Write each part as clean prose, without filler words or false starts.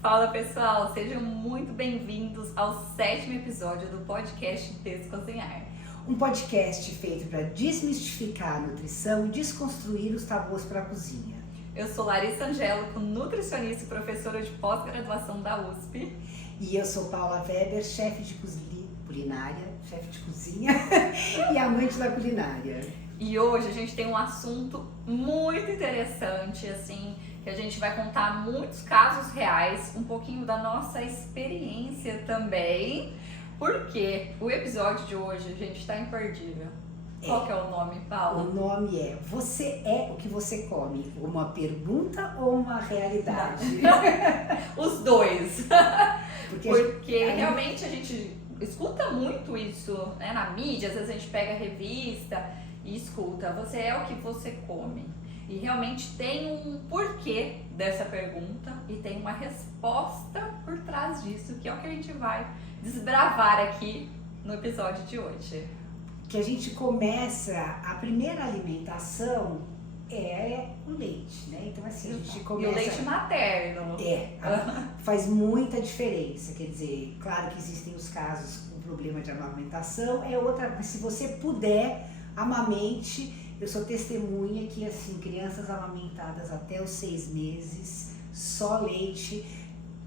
Fala pessoal, sejam muito bem-vindos ao 7º episódio do podcast Descozinhar. Um podcast feito para desmistificar a nutrição e desconstruir os tabus para a cozinha. Eu sou Larissa Angélico, nutricionista e professora de pós-graduação da USP. E eu sou Paula Weber, chefe de culinária, chefe de cozinha e amante da culinária. E hoje a gente tem um assunto muito interessante, assim, que a gente vai contar muitos casos reais, um pouquinho da nossa experiência também, porque o episódio de hoje, gente, está imperdível. Qual que é o nome, Paula? O nome é Você é o que você come? Uma pergunta ou uma realidade? Os dois. Porque aí... realmente a gente escuta muito isso, né, na mídia, às vezes a gente pega a revista e escuta, você é o que você come. E realmente tem um porquê dessa pergunta e tem uma resposta por trás disso, que é o que a gente vai desbravar aqui no episódio de hoje. Que a gente começa, a primeira alimentação é o leite, né? Então assim, a gente começa... E o leite materno. Faz muita diferença, quer dizer, claro que existem os casos com problema de amamentação, é outra, mas se você puder, amamente. Eu sou testemunha que, assim, crianças amamentadas até os 6 meses, só leite,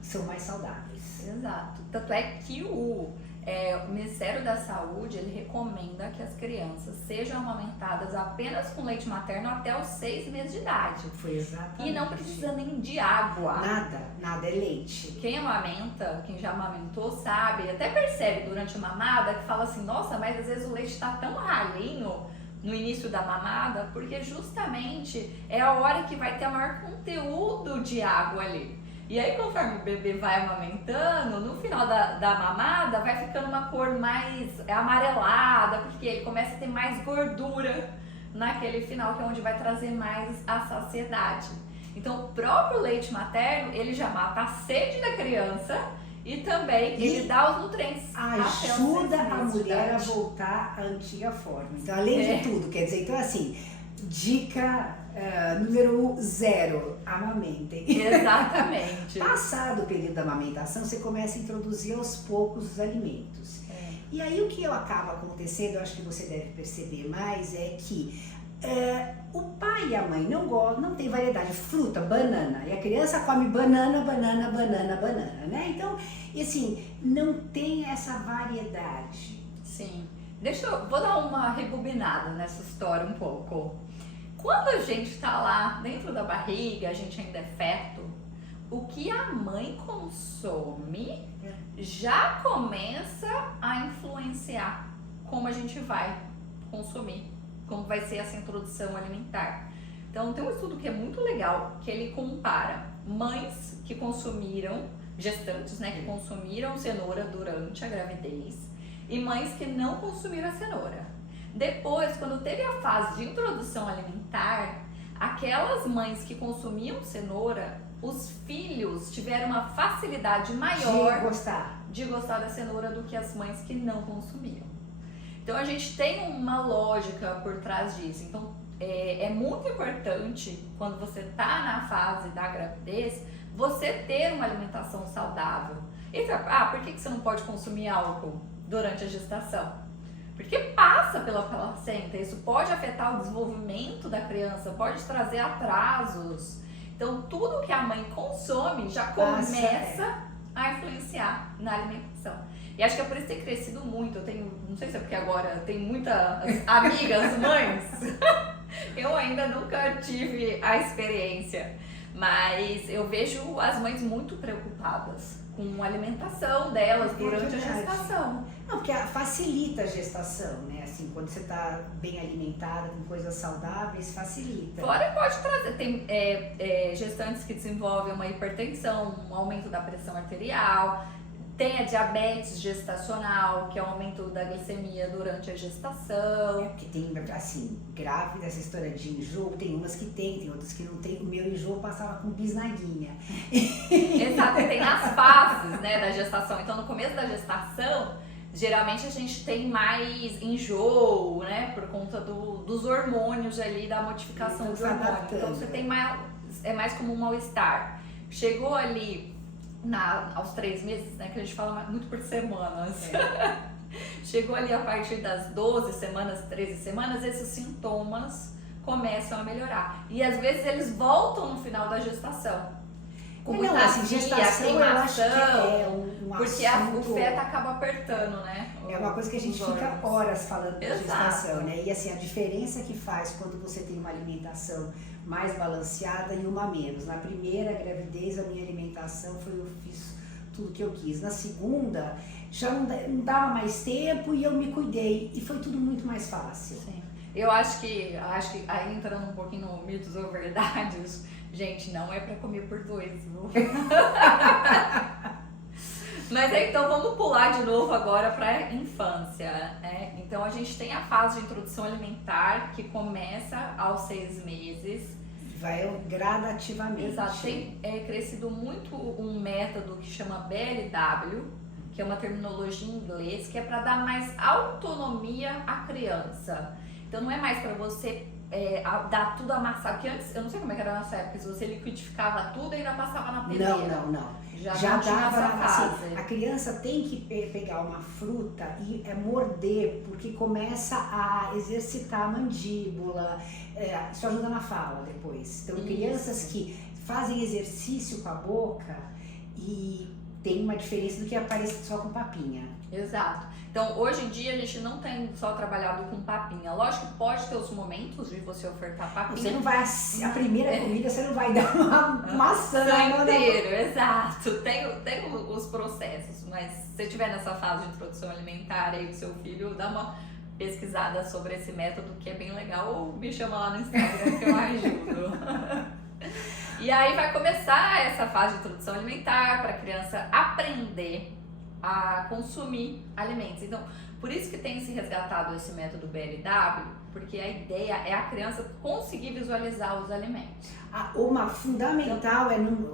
são mais saudáveis. Exato. Tanto é que o Ministério da Saúde, ele recomenda que as crianças sejam amamentadas apenas com leite materno até os 6 meses de idade. Foi exatamente. E não precisa nem de água. Nada, é leite. Quem amamenta, quem já amamentou, sabe, até percebe durante a mamada que fala assim, nossa, mas às vezes o leite está tão ralinho no início da mamada, porque justamente é a hora que vai ter maior conteúdo de água ali. E aí, conforme o bebê vai amamentando, no final da mamada vai ficando uma cor mais amarelada, porque ele começa a ter mais gordura naquele final, que é onde vai trazer mais a saciedade. Então, o próprio leite materno, ele já mata a sede da criança e também ele dá os nutrientes. Ajuda a mulher a voltar à antiga forma. Então, além de tudo, quer dizer, então assim, dica número 0, amamentem. Exatamente. Passado o período da amamentação, você começa a introduzir aos poucos os alimentos. E aí o que acaba acontecendo, eu acho que você deve perceber mais, é que o pai e a mãe não tem variedade, fruta, banana, e a criança come banana, né? Então, e assim, não tem essa variedade. Sim. Vou dar uma rebobinada nessa história um pouco. Quando a gente tá lá dentro da barriga, a gente ainda é feto, o que a mãe consome já começa a influenciar como a gente vai consumir, como vai ser essa introdução alimentar. Então tem um estudo que é muito legal, que ele compara mães que consumiram, gestantes, né, que consumiram cenoura durante a gravidez e mães que não consumiram a cenoura. Depois, quando teve a fase de introdução alimentar, aquelas mães que consumiam cenoura, os filhos tiveram uma facilidade maior de gostar da cenoura do que as mães que não consumiam. Então a gente tem uma lógica por trás disso. Então é muito importante, quando você está na fase da gravidez, você ter uma alimentação saudável. E por que você não pode consumir álcool durante a gestação? Porque passa pela placenta, isso pode afetar o desenvolvimento da criança, pode trazer atrasos. Então, tudo que a mãe consome já começa a influenciar na alimentação. E acho que é por isso ter crescido muito. Eu tenho, não sei se é porque agora eu tenho muitas amigas mães, eu ainda nunca tive a experiência, mas eu vejo as mães muito preocupadas com a alimentação delas durante a gestação. Não, porque facilita a gestação, né? Assim, quando você está bem alimentada, com coisas saudáveis, facilita. Fora pode trazer, tem gestantes que desenvolvem uma hipertensão, um aumento da pressão arterial, tem a diabetes gestacional, que é o aumento da glicemia durante a gestação. Porque tem, assim, grávida, essa história de enjoo, tem umas que tem outras que não tem. O meu enjoo passava com bisnaguinha. Exato, tem as fases, né, né, da gestação. Então, no começo da gestação, geralmente a gente tem mais enjoo, né, por conta dos hormônios ali, da modificação dos hormônios. Então, você tem é mais como um mal-estar. Chegou ali aos 3 meses, né, que a gente fala muito por semanas. Chegou ali a partir das 12 semanas, 13 semanas, esses sintomas começam a melhorar. E às vezes eles voltam no final da gestação. Com muita gestação, eu acho que é um porque assunto... o feto acaba apertando, né? É uma coisa que a gente fica horas falando de gestação, né? E assim, a diferença que faz quando você tem uma alimentação mais balanceada e uma menos. Na primeira gravidez, a minha alimentação eu fiz tudo que eu quis. Na segunda, já não dava mais tempo e eu me cuidei. E foi tudo muito mais fácil. Sim. Eu acho que aí entrando um pouquinho no mitos ou verdades, gente, não é pra comer por 2, viu? Mas então vamos pular de novo agora pra infância, né? Então a gente tem a fase de introdução alimentar que começa aos 6 meses. Vai gradativamente. Exato. Tem crescido muito um método que chama BLW, que é uma terminologia em inglês, que é para dar mais autonomia à criança. Então não é mais para você dar tudo amassado, porque antes, eu não sei como é que era na nossa época, se você liquidificava tudo e ainda passava na peneira. Não. Já dava assim, a criança tem que pegar uma fruta e morder, porque começa a exercitar a mandíbula, isso ajuda na fala depois. Então, crianças que fazem exercício com a boca e tem uma diferença do que aparece só com papinha. Exato. Então, hoje em dia, a gente não tem só trabalhado com papinha. Lógico que pode ter os momentos de você ofertar papinha. Você não vai, a primeira comida, você não vai dar uma maçã inteiro, exato. Tem os processos, mas se você estiver nessa fase de introdução alimentar aí do seu filho, dá uma pesquisada sobre esse método que é bem legal, ou me chama lá no Instagram que eu ajudo. E aí vai começar essa fase de introdução alimentar para a criança aprender a consumir alimentos. Então, por isso que tem se resgatado esse método BLW, porque a ideia é a criança conseguir visualizar os alimentos. Uma fundamental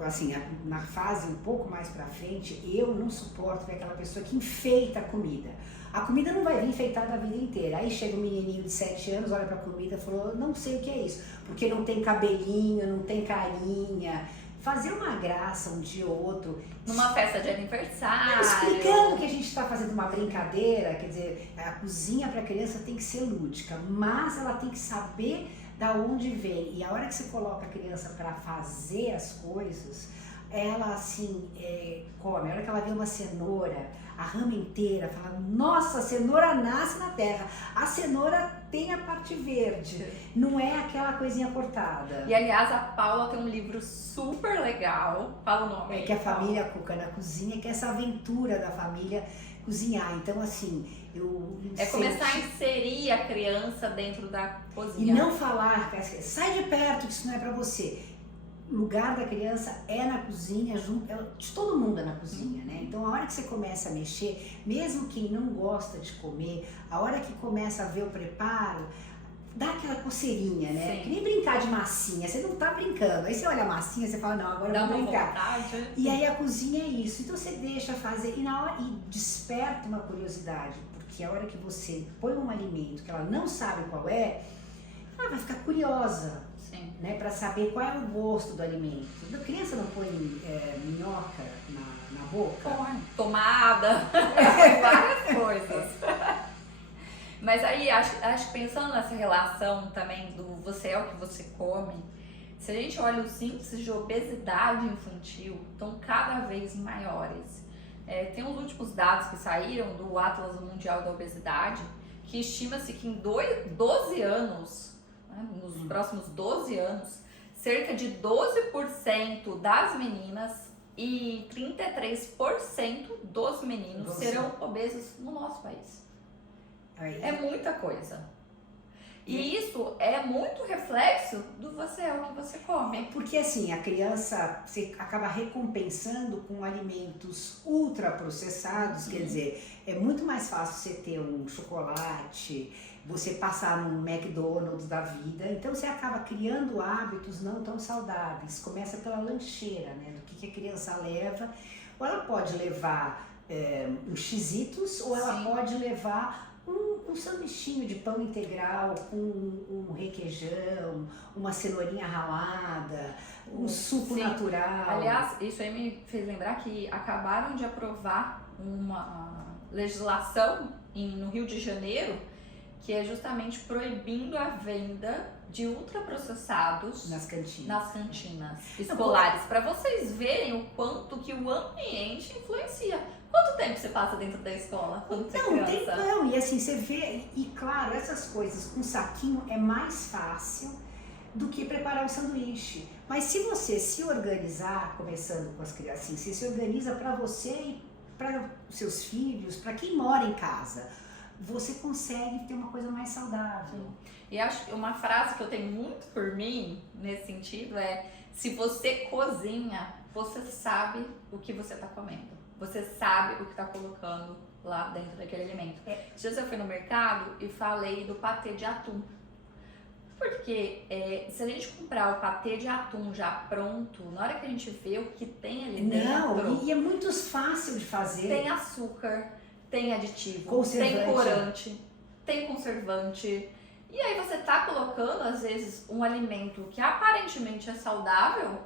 assim, na fase um pouco mais pra frente, eu não suporto aquela pessoa que enfeita a comida. A comida não vai vir enfeitada a vida inteira. Aí chega um menininho de 7 anos, olha pra comida e falou, não sei o que é isso, porque não tem cabelinho, não tem carinha. Fazer uma graça um dia ou outro. Numa festa de aniversário. Explicando que a gente está fazendo uma brincadeira, quer dizer, a cozinha para a criança tem que ser lúdica, mas ela tem que saber da onde vem. E a hora que você coloca a criança para fazer as coisas, ela assim, come. A hora que ela vê uma cenoura, a rama inteira, fala, nossa, a cenoura nasce na terra. A cenoura tem a parte verde, não é aquela coisinha cortada. E aliás, a Paula tem um livro super legal, fala o nome. Que é a família Cuca na cozinha, que é essa aventura da família cozinhar. Então, assim, começar a inserir a criança dentro da cozinha. E não falar, sai de perto, que isso não é pra você. O lugar da criança é na cozinha, de todo mundo é na cozinha, né? Então, a hora que você começa a mexer, mesmo quem não gosta de comer, a hora que começa a ver o preparo, dá aquela coceirinha, né? Que nem brincar de massinha, você não tá brincando. Aí você olha a massinha, você fala, não, agora eu vou brincar. Vontade. E aí a cozinha é isso. Então você deixa fazer e desperta uma curiosidade, porque a hora que você põe um alimento que ela não sabe qual é, ela vai ficar curiosa. Né, para saber qual é o gosto do alimento. A criança não põe minhoca na boca? Põe. Tomada, várias coisas. Mas aí, acho que pensando nessa relação também do você é o que você come, se a gente olha os índices de obesidade infantil, estão cada vez maiores. Tem os últimos dados que saíram do Atlas Mundial da Obesidade, que estima-se que em 12 anos, nos próximos 12 anos, cerca de 12% das meninas e 33% dos meninos serão obesos no nosso país. É muita coisa. E isso é muito reflexo do você é o que você come. Porque assim, a criança, você acaba recompensando com alimentos ultraprocessados, quer dizer, é muito mais fácil você ter um chocolate, você passar num McDonald's da vida, então você acaba criando hábitos não tão saudáveis. Começa pela lancheira, né, do que a criança leva. Ou ela pode levar um Cheezitos, ou ela Sim. pode levar um sanduichinho de pão integral com um requeijão, uma cenourinha ralada, um suco Sim. natural. Aliás, isso aí me fez lembrar que acabaram de aprovar uma legislação no Rio de Janeiro que é justamente proibindo a venda de ultraprocessados nas cantinas. Escolares, para vocês verem o quanto que o ambiente influencia. Quanto tempo você passa dentro da escola quando você é Não, criança? tempão. E assim, você vê, e claro, essas coisas com saquinho é mais fácil do que preparar um sanduíche. Mas se você se organizar, começando com as crianças, assim, você se organiza para você e para os seus filhos, para quem mora em casa, você consegue ter uma coisa mais saudável. Sim. E acho que uma frase que eu tenho muito por mim, nesse sentido, é: se você cozinha, você sabe o que você está comendo. Você sabe o que está colocando lá dentro daquele alimento. Dias eu fui no mercado e falei do patê de atum. Porque se a gente comprar o patê de atum já pronto, na hora que a gente vê o que tem ali dentro... Não, e é muito fácil de fazer. Tem açúcar, tem aditivo, Conservante. tem corante, tem conservante. E aí você tá colocando, às vezes, um alimento que aparentemente é saudável,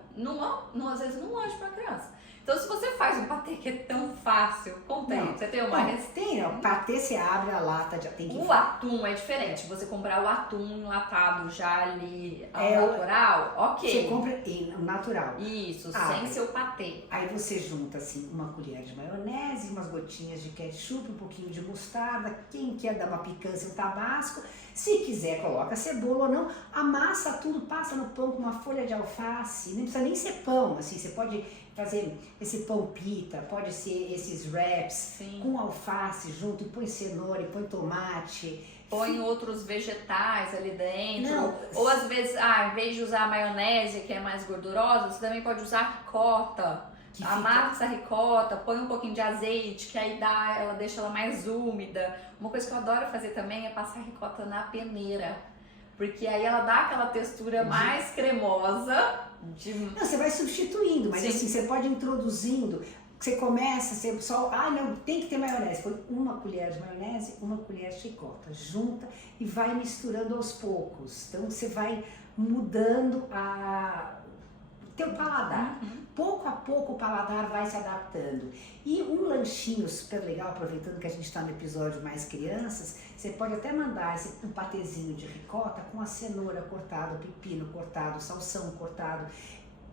às vezes não age pra criança. Então, se você faz um patê que é tão fácil, com o tempo, você tem uma receita. Tem, ó, patê você abre a lata, já tem que... O atum é diferente. Você comprar o atum enlatado já ali ao natural, ok. Você compra natural. Isso, sem ser o patê. Aí você junta assim uma colher de maionese, umas gotinhas de ketchup, um pouquinho de mostarda. Quem quer dar uma picância, um tabasco. Se quiser, coloca cebola ou não. Amassa tudo, passa no pão com uma folha de alface. Não precisa nem ser pão, assim, você pode fazer esse pão pita, pode ser esses wraps. Sim. Com alface junto, e põe cenoura, e põe tomate. Põe outros vegetais ali dentro. Não. Ou às vezes, em vez de usar maionese, que é mais gordurosa, você também pode usar ricota. Amassa a ricota, põe um pouquinho de azeite, que aí ela deixa ela mais úmida. Uma coisa que eu adoro fazer também é passar a ricota na peneira. Porque aí ela dá aquela textura mais cremosa. Não, você vai substituindo, mas Sim. assim, você pode ir introduzindo. Você começa, você só... não, tem que ter maionese. Põe uma colher de maionese, uma colher de ricota. Junta e vai misturando aos poucos. Então, você vai mudando o teu paladar. Pouco a pouco o paladar vai se adaptando. E um lanchinho super legal, aproveitando que a gente está no episódio Mais Crianças, você pode até mandar um patezinho de ricota com a cenoura cortada, o pepino cortado, o salsão cortado,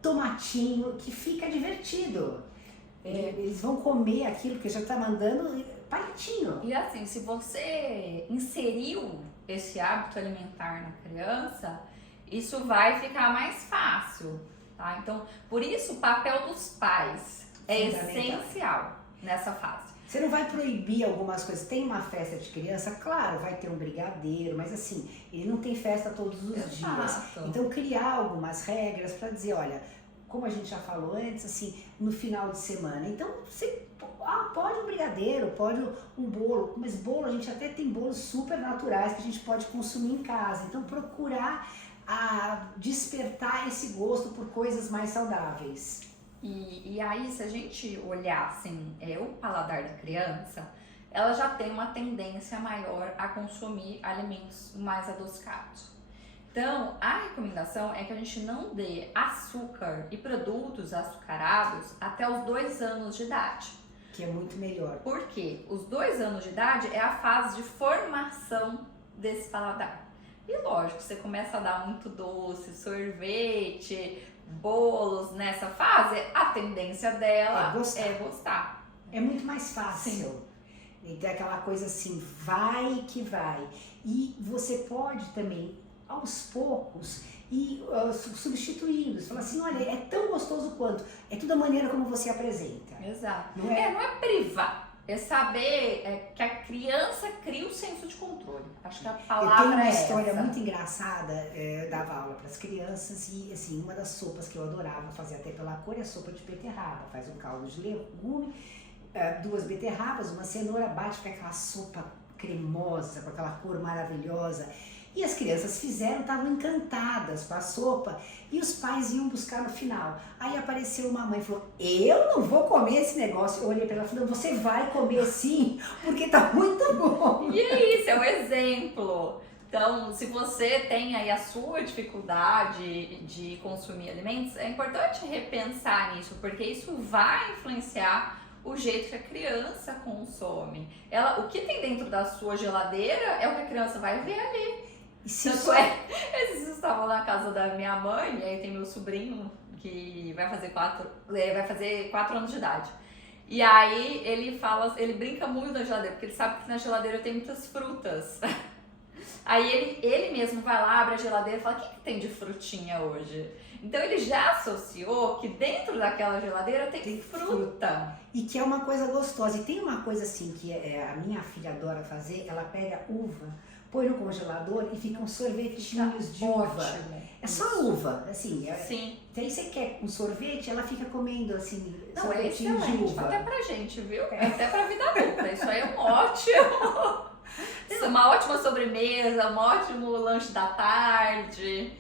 tomatinho, que fica divertido. Eles vão comer aquilo que já está mandando palitinho. E assim, se você inseriu esse hábito alimentar na criança, isso vai ficar mais fácil. Tá? Então, por isso o papel dos pais é essencial nessa fase. Você não vai proibir algumas coisas. Tem uma festa de criança, claro, vai ter um brigadeiro, mas assim, ele não tem festa todos os dias. Então, criar algumas regras para dizer, olha, como a gente já falou antes, assim, no final de semana. Então, você pode um brigadeiro, pode um bolo, mas bolo, a gente até tem bolos super naturais que a gente pode consumir em casa. Então, procurar despertar esse gosto por coisas mais saudáveis. E aí, se a gente olhar assim, o paladar da criança, ela já tem uma tendência maior a consumir alimentos mais adocicados. Então, a recomendação é que a gente não dê açúcar e produtos açucarados até os 2 anos de idade. Que é muito melhor. Por quê? Os 2 anos de idade é a fase de formação desse paladar. E lógico, você começa a dar muito doce, sorvete, bolos nessa fase, a tendência dela é gostar. É muito mais fácil. Sim. Então, aquela coisa assim, vai que vai. E você pode também, aos poucos, ir substituindo. Você fala assim, olha, é tão gostoso quanto. É tudo a maneira como você apresenta. Exato. Não é privar. É saber que a criança cria o senso de controle. Acho que a palavra eu tenho uma é história essa. Muito engraçada, eu dava aula para as crianças e assim, uma das sopas que eu adorava fazer até pela cor é a sopa de beterraba. Faz um caldo de legume, 2 beterrabas, uma cenoura, bate com aquela sopa cremosa, com aquela cor maravilhosa. E as crianças fizeram, estavam encantadas com a sopa e os pais iam buscar no final. Aí apareceu uma mãe e falou, eu não vou comer esse negócio. Eu olhei para ela e falei, você vai comer sim, porque tá muito bom. E é isso, é um exemplo. Então, se você tem aí a sua dificuldade de consumir alimentos, é importante repensar nisso, porque isso vai influenciar o jeito que a criança consome. O que tem dentro da sua geladeira é o que a criança vai ver ali. Tanto esses dias eu estava na casa da minha mãe, e aí tem meu sobrinho que vai fazer 4 anos de idade. E aí ele brinca muito na geladeira, porque ele sabe que na geladeira tem muitas frutas. Aí ele mesmo vai lá, abre a geladeira e fala, o que tem de frutinha hoje? Então ele já associou que dentro daquela geladeira tem fruta. E que é uma coisa gostosa. E tem uma coisa assim que a minha filha adora fazer, ela pega uva, põe no congelador e ficam sorvetinhos de uva. Ótimo. É só uva, assim. Sim. Aí você quer um sorvete, ela fica comendo assim, Não, é sorvetinho de excelente, uva. até pra gente, viu? Até pra vida adulta. Isso aí é um ótimo. Isso é uma ótima sobremesa, um ótimo lanche da tarde.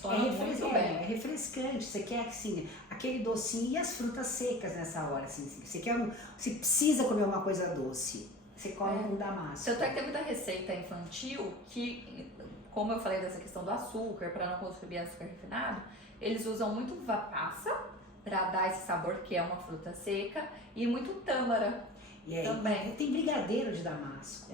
Funciona muito bem. É refrescante, você quer assim, aquele docinho e as frutas secas nessa hora, assim, você precisa comer uma coisa doce, você come com damasco. Tanto é que tem muita receita infantil que, como eu falei dessa questão do açúcar, para não consumir açúcar refinado, eles usam muito uva passa para dar esse sabor, que é uma fruta seca, e muito tâmara. Também. Tem brigadeiro de damasco.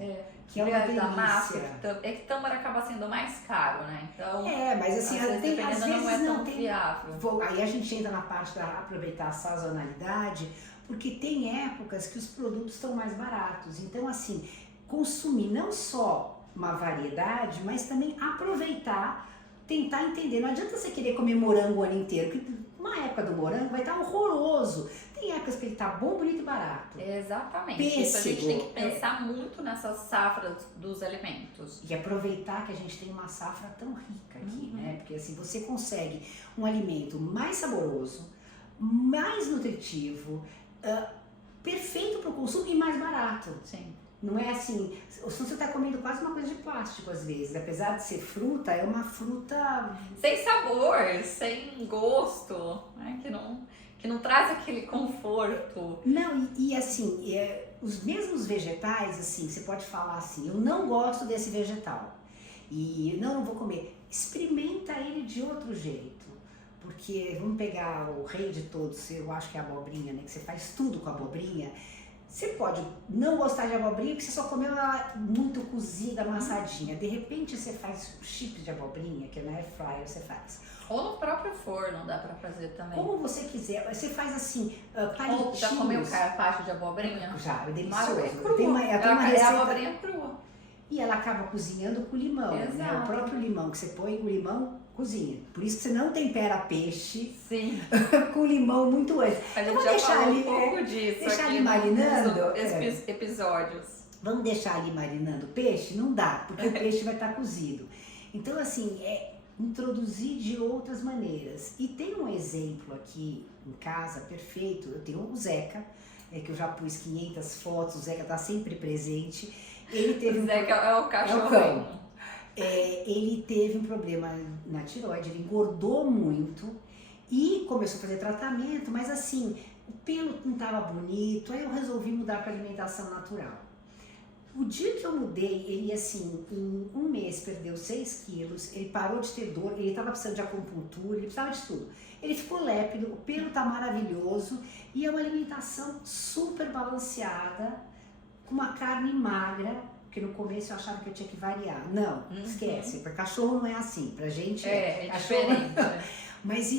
Que é uma Brigadeiro de delícia. damasco, é que tâmara acaba sendo mais caro, né? Então, mas assim, às vezes não é tão tem. viável. Aí a gente entra na parte da aproveitar a sazonalidade, porque tem épocas que os produtos estão mais baratos. Então, assim, consumir não só uma variedade, mas também aproveitar, tentar entender. Não adianta você querer comer morango o ano inteiro, porque uma época do morango vai estar horroroso. Tem épocas que ele tá bom, bonito e barato. Exatamente. Pêssego, isso a gente tem que pensar muito nessas safras dos alimentos. E aproveitar que a gente tem uma safra tão rica aqui, né? Porque assim, você consegue um alimento mais saboroso, mais nutritivo, perfeito para o consumo e mais barato. Sim. Não é assim, você está comendo quase uma coisa de plástico às vezes, apesar de ser fruta, é uma fruta... Sem sabor, sem gosto, né? Que não traz aquele conforto. Não, e assim, os mesmos vegetais, assim, você pode falar assim, eu não gosto desse vegetal, e não vou comer. Experimenta ele de outro jeito, porque vamos pegar o rei de todos, eu acho que é a abobrinha, né? Que você faz tudo com a abobrinha. Você pode não gostar de abobrinha porque você só comeu ela muito cozida, amassadinha. De repente você faz chips de abobrinha, que na air fryer você faz. Ou no próprio forno dá pra fazer também. Como você quiser. Você faz assim, palitinhos. Já comeu carpaccio de abobrinha? Já, é delicioso. É crua. Tem uma É receita... a abobrinha crua. E ela acaba cozinhando com limão, né? O próprio limão que você põe, o limão cozinha. Por isso que você não tempera peixe com limão muito antes. A gente vou já deixar falou ali, um pouco disso deixar aqui ali marinando. nos episódios. Vamos deixar ali marinando o peixe? Não dá, porque o peixe vai estar cozido. Então, assim, introduzir de outras maneiras. E tem um exemplo aqui em casa perfeito. Eu tenho o Zeca, que eu já pus 500 fotos, o Zeca está sempre presente. Ele teve o Zeca é o cachorro. Ele teve um problema na tireoide, ele engordou muito e começou a fazer tratamento, mas assim, o pelo não estava bonito, aí eu resolvi mudar para alimentação natural. O dia que eu mudei, ele assim, em um mês perdeu 6 quilos, ele parou de ter dor, ele estava precisando de acupuntura, ele precisava de tudo. Ele ficou lépido, o pelo tá maravilhoso e é uma alimentação super balanceada, com uma carne magra, porque no começo eu achava que eu tinha que variar. Não, esquece, para cachorro não é assim, pra gente é cachorro, diferente. Mas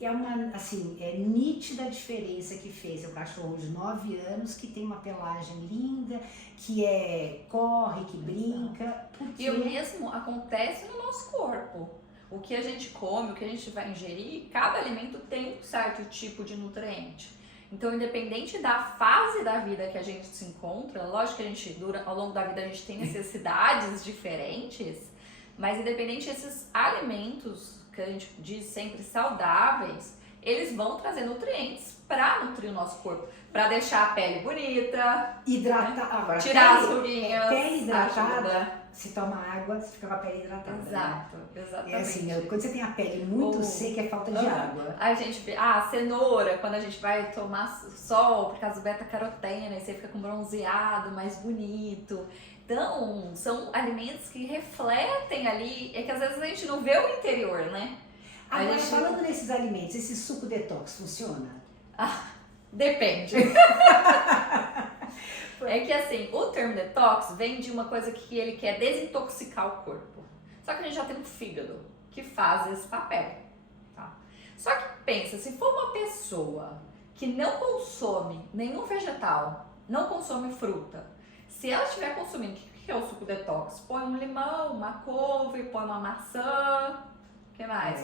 é uma, assim, é nítida a diferença que fez. É um cachorro de 9 anos que tem uma pelagem linda, que corre, que brinca. Porque... E o mesmo acontece no nosso corpo. O que a gente come, o que a gente vai ingerir, cada alimento tem um certo tipo de nutriente. Então, independente da fase da vida que a gente se encontra, lógico que a gente, ao longo da vida, a gente tem necessidades diferentes, mas independente desses alimentos que a gente diz sempre saudáveis, eles vão trazer nutrientes para nutrir o nosso corpo, para deixar a pele bonita, hidratar, agora, tirar as ruguinhas, pele hidratada. ajuda. se toma água, você fica com a pele hidratada. Exato, Né? exatamente. É assim, quando você tem a pele muito seca, é falta de água. A gente vê, cenoura, quando a gente vai tomar sol por causa do beta-caroteno, e você fica com bronzeado, mais bonito. Então, são alimentos que refletem ali, é que às vezes a gente não vê o interior, né? Agora, falando nesses alimentos, esse suco detox funciona? Depende. É que assim, o termo detox vem de uma coisa que ele quer desintoxicar o corpo. Só que a gente já tem um fígado que faz esse papel, tá? Só que pensa, se for uma pessoa que não consome nenhum vegetal, não consome fruta, se ela estiver consumindo, o que é o suco detox? Põe um limão, uma couve, põe uma maçã, o que mais?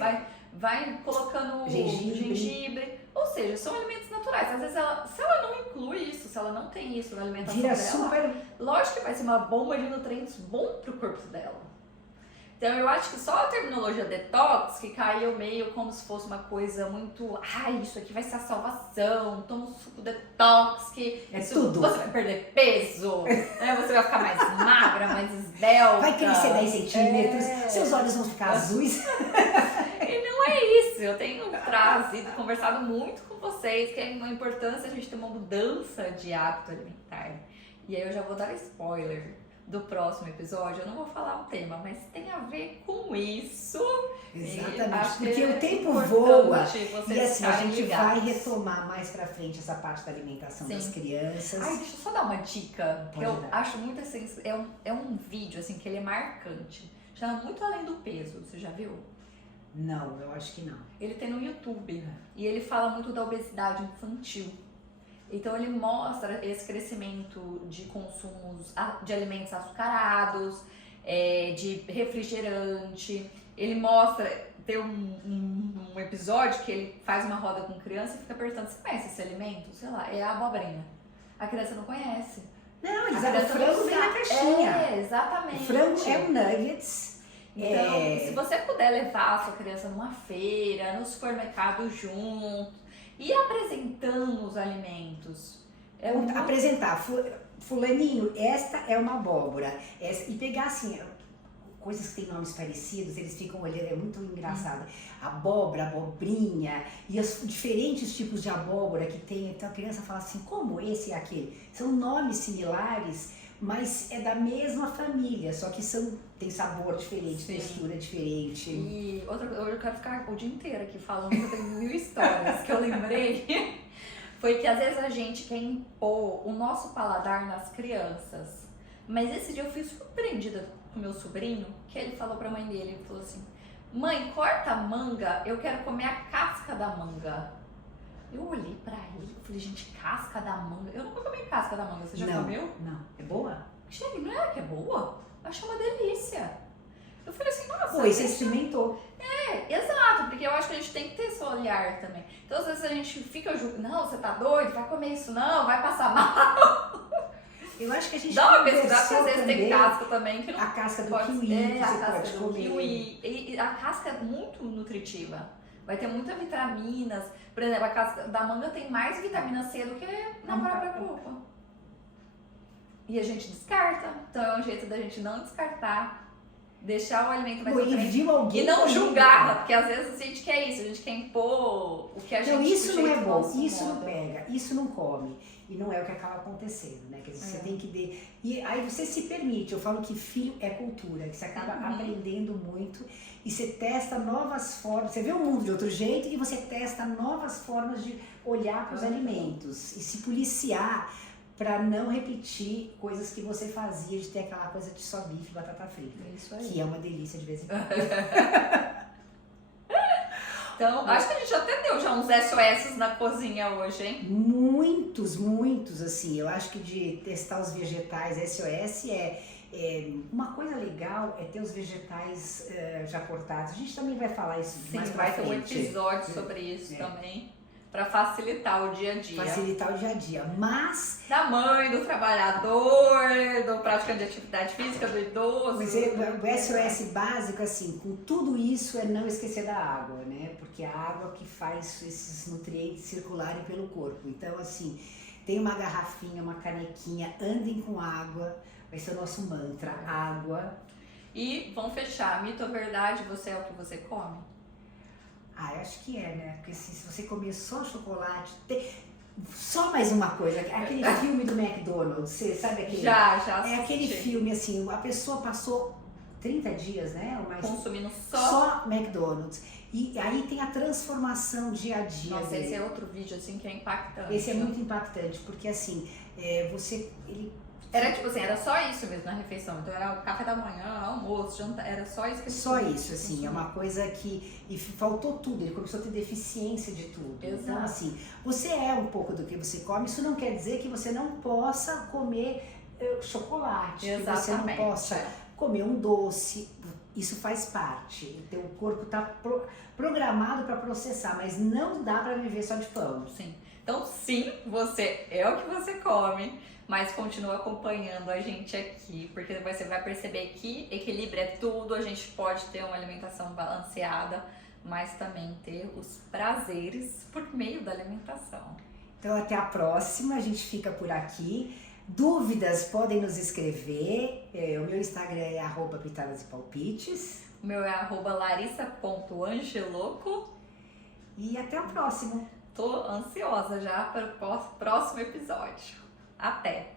Vai colocando gengibre. Ou seja, são alimentos naturais. Às vezes, se ela não inclui isso, se ela não tem isso na alimentação dela, lógico que vai ser uma bomba de nutrientes bom pro corpo dela. Então, eu acho que só a terminologia detox, que caiu meio como se fosse uma coisa muito... isso aqui vai ser a salvação, toma um suco detox, que tudo. Você vai perder peso, né? Você vai ficar mais magra, mais esbelta. Vai crescer 10 centímetros, seus olhos vão ficar azuis. E não é isso, eu tenho conversado muito com vocês, que é uma importância a gente ter uma mudança de hábito alimentar. E aí eu já vou dar spoiler do próximo episódio, eu não vou falar o tema, mas tem a ver com isso. Exatamente, porque o tempo voa e assim, a gente vai retomar mais pra frente essa parte da alimentação das crianças. Deixa eu só dar uma dica, que eu acho muito assim, é um vídeo assim que ele é marcante, chama Muito Além do Peso, você já viu? Não, eu acho que não. Ele tem no YouTube e ele fala muito da obesidade infantil. Então ele mostra esse crescimento de consumos de alimentos açucarados, de refrigerante. Ele mostra, tem um episódio que ele faz uma roda com criança e fica perguntando, você conhece esse alimento? Sei lá, é a abobrinha. A criança não conhece. Não, o frango vem na caixinha. Exatamente. O frango é um nuggets. Então, se você puder levar a sua criança numa feira, no supermercado junto, e apresentando os alimentos. Apresentar, fulaninho, esta é uma abóbora. E pegar assim, coisas que têm nomes parecidos, eles ficam olhando, é muito engraçado. Abóbora, abobrinha, e os diferentes tipos de abóbora que tem. Então a criança fala assim, como esse e aquele? São nomes similares, mas é da mesma família, só que tem sabor diferente, textura diferente. E outra coisa, eu quero ficar o dia inteiro aqui falando, que eu tenho 1000 histórias que eu lembrei. Foi que às vezes a gente quer impor o nosso paladar nas crianças. Mas esse dia eu fui surpreendida com meu sobrinho, que ele falou pra mãe dele, ele falou assim, mãe, corta a manga, eu quero comer a casca da manga. Eu olhei pra ele e falei, gente, casca da manga? Eu nunca comi casca da manga, você já comeu? Não, é boa? Gente, não é que é boa? Eu achei uma delícia. Eu falei assim, nossa... Pô, e você experimentou. Exato, porque eu acho que a gente tem que ter esse olhar também. Então, às vezes a gente fica julgando, não, você tá doido, vai comer isso não, vai passar mal. Eu acho que a gente dá uma pesquisada, porque às vezes tem casca também que não a casca do pode, kiwi, que a você casca pode do comer. kiwi. E a casca é muito nutritiva. Vai ter muitas vitaminas. Por exemplo, a casca da manga tem mais vitamina C do que na própria polpa. E a gente descarta. Então é um jeito da gente não descartar. Deixar o alimento mais nutritivo e não julgar, porque às vezes a gente quer isso, a gente quer impor o que a gente... Não, isso não é bom, isso não pega, isso não come. E não é o que acaba acontecendo, né? Quer dizer, você tem que... E aí você se permite, eu falo que filho é cultura, que você acaba aprendendo muito e você testa novas formas, você vê o mundo de outro jeito e você testa novas formas de olhar para os alimentos e se policiar para não repetir coisas que você fazia, de ter aquela coisa de só bife e batata frita. Isso aí. Que é uma delícia de vez em quando. Então, acho que a gente até deu já uns SOS na cozinha hoje, hein? Muitos, assim. Eu acho que de testar os vegetais, SOS uma coisa legal é ter os vegetais já cortados. A gente também vai falar isso mais pra frente. Vai ter um episódio sobre isso também. Para facilitar o dia a dia. Facilitar o dia a dia, mas... Da mãe, do trabalhador, do praticante de atividade física, do idoso. Mas o SOS básico, assim, com tudo isso é não esquecer da água, né? Porque é a água que faz esses nutrientes circularem pelo corpo. Então, assim, tem uma garrafinha, uma canequinha, andem com água, Vai ser o nosso mantra, água. E vamos fechar, mito ou verdade, você é o que você come? Ah, eu acho que é, né? Porque assim, se você comer só chocolate, só mais uma coisa, aquele filme do McDonald's, você sabe aquele? Já É assisti. aquele filme assim, a pessoa passou 30 dias, né? Ou mais, Consumindo só McDonald's. E aí tem a transformação dia a dia Nossa, dele. esse é outro vídeo assim que é impactante. Esse é muito impactante, porque assim, ele Era tipo assim, era só isso mesmo na refeição. Então era o café da manhã, almoço, jantar, era só isso que ele só comia. isso, assim, é uma coisa que e faltou tudo, ele começou a ter deficiência de tudo. Exato. Então, assim, você é um pouco do que você come, isso não quer dizer que você não possa comer chocolate, que você não possa comer um doce, isso faz parte. O teu corpo está programado para processar, mas não dá para viver só de pão. Sim. Então, sim, você é o que você come, mas continua acompanhando a gente aqui, porque você vai perceber que equilíbrio é tudo, a gente pode ter uma alimentação balanceada, mas também ter os prazeres por meio da alimentação. Então, até a próxima, a gente fica por aqui. Dúvidas podem nos escrever, o meu Instagram é @pitadas e palpites. O meu é @larissa.angeloco. E até o próximo. Tô ansiosa já para o próximo episódio. Até!